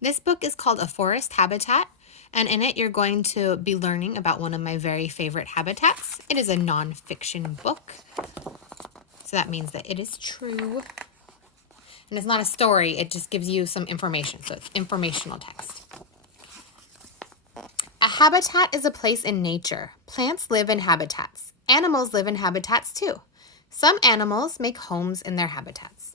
This book is called A Forest Habitat, and in it you're going to be learning about one of my very favorite habitats. It is a nonfiction book, so that means that it is true. And it's not a story, it just gives you some information, so it's informational text. A habitat is a place in nature. Plants live in habitats. Animals live in habitats too. Some animals make homes in their habitats.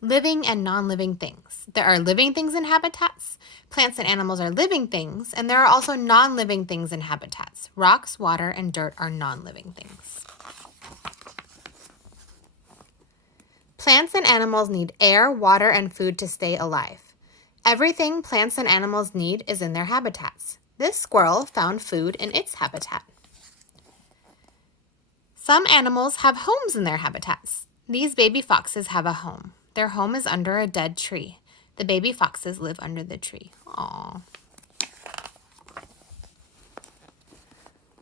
Living and non-living things. There are living things in habitats. Plants and animals are living things, and there are also non-living things in habitats. Rocks, water, and dirt are non-living things. Plants and animals need air, water, and food to stay alive. Everything plants and animals need is in their habitats. This squirrel found food in its habitat. Some animals have homes in their habitats. These baby foxes have a home. Their home is under a dead tree. The baby foxes live under the tree. Aww.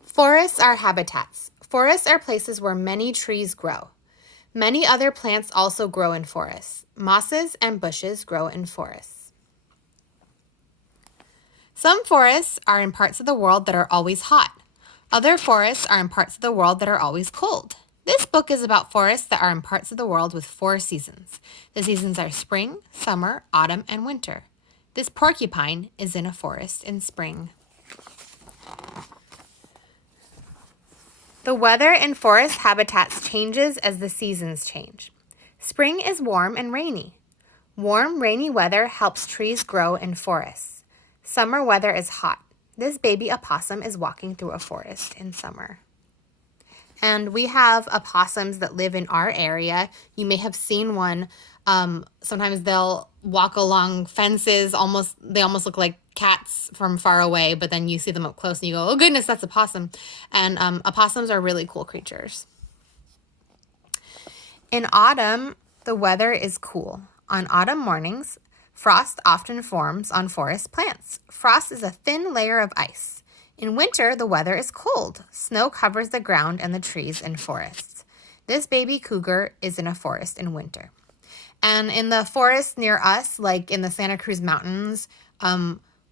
Forests are habitats. Forests are places where many trees grow. Many other plants also grow in forests. Mosses and bushes grow in forests. Some forests are in parts of the world that are always hot. Other forests are in parts of the world that are always cold. This book is about forests that are in parts of the world with 4 seasons. The seasons are spring, summer, autumn, and winter. This porcupine is in a forest in spring. The weather in forest habitats changes as the seasons change. Spring is warm and rainy. Warm, rainy weather helps trees grow in forests. Summer weather is hot. This baby opossum is walking through a forest in summer. And we have opossums that live in our area. You may have seen one. Sometimes they'll walk along fences. They almost look like cats from far away, but then you see them up close and you go, oh goodness, that's a possum. And opossums are really cool creatures. In autumn, the weather is cool. On autumn mornings, frost often forms on forest plants. Frost is a thin layer of ice. In winter, the weather is cold. Snow covers the ground and the trees in forests. This baby cougar is in a forest in winter. And in the forest near us, like in the Santa Cruz Mountains,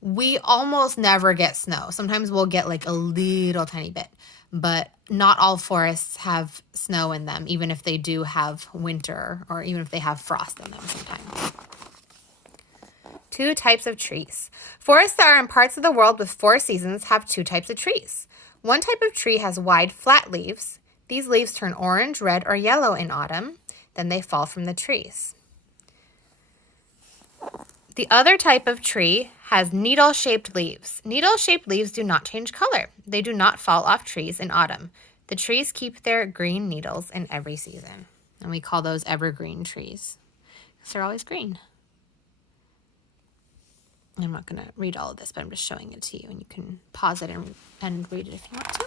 we almost never get snow. Sometimes we'll get like a little tiny bit, but not all forests have snow in them, even if they do have winter or even if they have frost in them sometimes. 2 types of trees. Forests that are in parts of the world with 4 seasons have 2 types of trees. One type of tree has wide, flat leaves. These leaves turn orange, red, or yellow in autumn. Then they fall from the trees. The other type of tree has needle-shaped leaves. Needle-shaped leaves do not change color. They do not fall off trees in autumn. The trees keep their green needles in every season. And we call those evergreen trees because they're always green. I'm not going to read all of this, but I'm just showing it to you, and you can pause it and read it if you want to.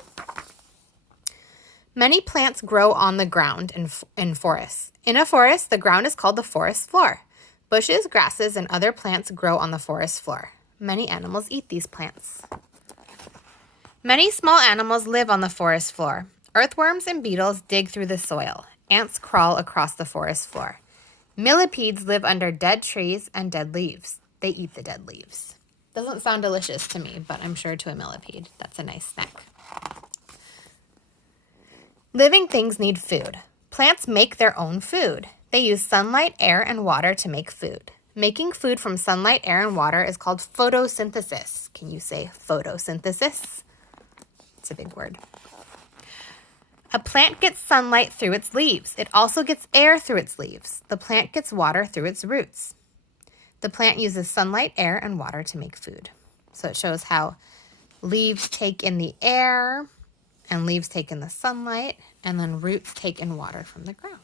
Many plants grow on the ground in forests. In a forest, the ground is called the forest floor. Bushes, grasses, and other plants grow on the forest floor. Many animals eat these plants. Many small animals live on the forest floor. Earthworms and beetles dig through the soil. Ants crawl across the forest floor. Millipedes live under dead trees and dead leaves. They eat the dead leaves. Doesn't sound delicious to me, but I'm sure to a millipede, that's a nice snack. Living things need food. Plants make their own food. They use sunlight, air, and water to make food. Making food from sunlight, air, and water is called photosynthesis. Can you say photosynthesis? It's a big word. A plant gets sunlight through its leaves. It also gets air through its leaves. The plant gets water through its roots. The plant uses sunlight, air, and water to make food. So it shows how leaves take in the air, and leaves take in the sunlight, and then roots take in water from the ground.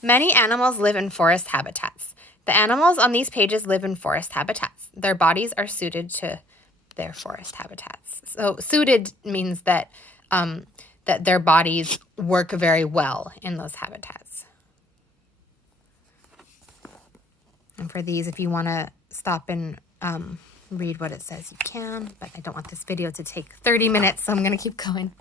Many animals live in forest habitats. The animals on these pages live in forest habitats. Their bodies are suited to their forest habitats. So suited means that that their bodies work very well in those habitats. And for these, if you want to stop and read what it says, you can, but I don't want this video to take 30 minutes, so I'm going to keep going.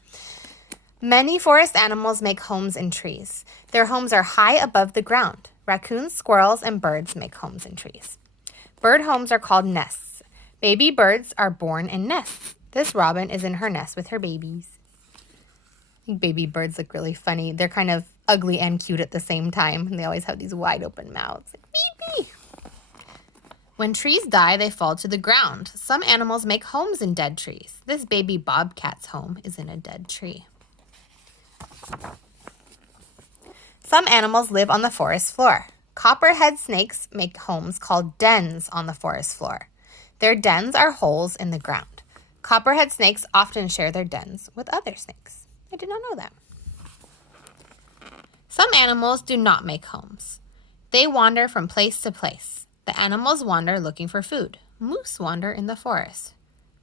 Many forest animals make homes in trees. Their homes are high above the ground. Raccoons, squirrels, and birds make homes in trees. Bird homes are called nests. Baby birds are born in nests. This robin is in her nest with her babies. Baby birds look really funny. They're kind of ugly and cute at the same time, and they always have these wide open mouths. Like, beep, beep. When trees die, they fall to the ground. Some animals make homes in dead trees. This baby bobcat's home is in a dead tree. Some animals live on the forest floor. Copperhead snakes make homes called dens on the forest floor. Their dens are holes in the ground. Copperhead snakes often share their dens with other snakes. I did not know that. Some animals do not make homes. They wander from place to place. The animals wander looking for food. Moose wander in the forest.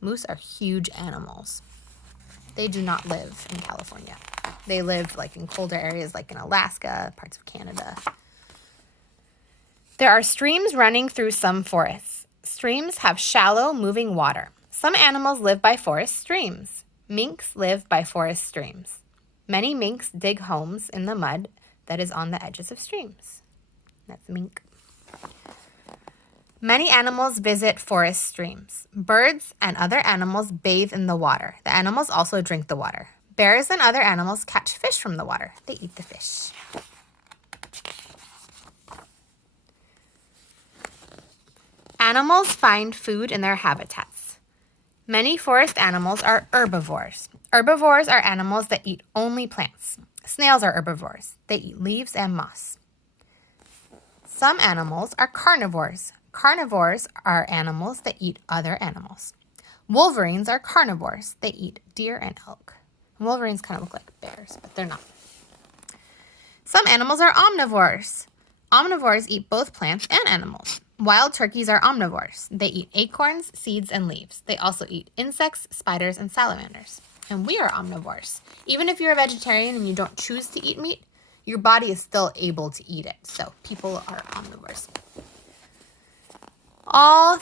Moose are huge animals. They do not live in California. They live like in colder areas like in Alaska, parts of Canada. There are streams running through some forests. Streams have shallow, moving water. Some animals live by forest streams. Minks live by forest streams. Many minks dig homes in the mud that is on the edges of streams. That's mink. Many animals visit forest streams. Birds and other animals bathe in the water. The animals also drink the water. Bears and other animals catch fish from the water. They eat the fish. Animals find food in their habitats. Many forest animals are herbivores. Herbivores are animals that eat only plants. Snails are herbivores. They eat leaves and moss. Some animals are carnivores. Carnivores are animals that eat other animals. Wolverines are carnivores. They eat deer and elk. Wolverines kind of look like bears, but they're not. Some animals are omnivores. Omnivores eat both plants and animals. Wild turkeys are omnivores. They eat acorns, seeds, and leaves. They also eat insects, spiders, and salamanders. And we are omnivores. Even if you're a vegetarian and you don't choose to eat meat, your body is still able to eat it. So people are omnivores. All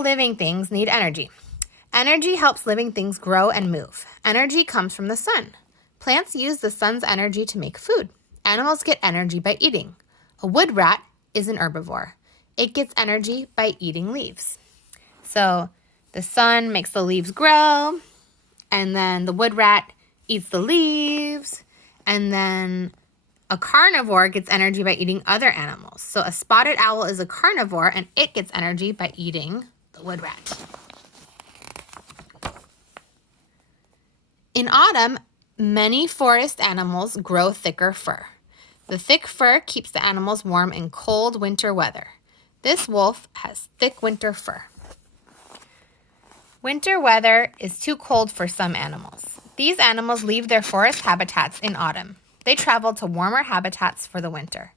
living things need energy. Energy helps living things grow and move. Energy comes from the sun. Plants use the sun's energy to make food. Animals get energy by eating. A wood rat is an herbivore. It gets energy by eating leaves. So the sun makes the leaves grow, and then the wood rat eats the leaves, and then a carnivore gets energy by eating other animals. So a spotted owl is a carnivore, and it gets energy by eating the wood rat. In autumn, many forest animals grow thicker fur. The thick fur keeps the animals warm in cold winter weather. This wolf has thick winter fur. Winter weather is too cold for some animals. These animals leave their forest habitats in autumn. They travel to warmer habitats for the winter.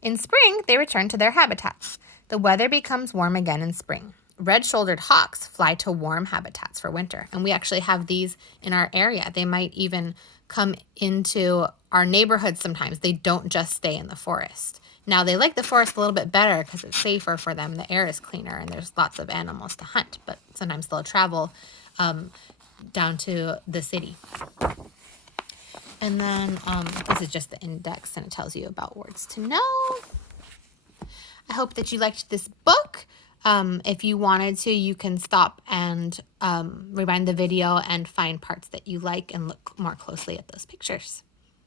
In spring, they return to their habitats. The weather becomes warm again in spring. Red-shouldered hawks fly to warm habitats for winter, and we actually have these in our area. They might even come into our neighborhood sometimes. They don't just stay in the forest. Now, they like the forest a little bit better because it's safer for them. The air is cleaner, and there's lots of animals to hunt, but sometimes they'll travel down to the city. And then this is just the index, and it tells you about words to know. I hope that you liked this book. If you wanted to, you can stop and rewind the video and find parts that you like and look more closely at those pictures.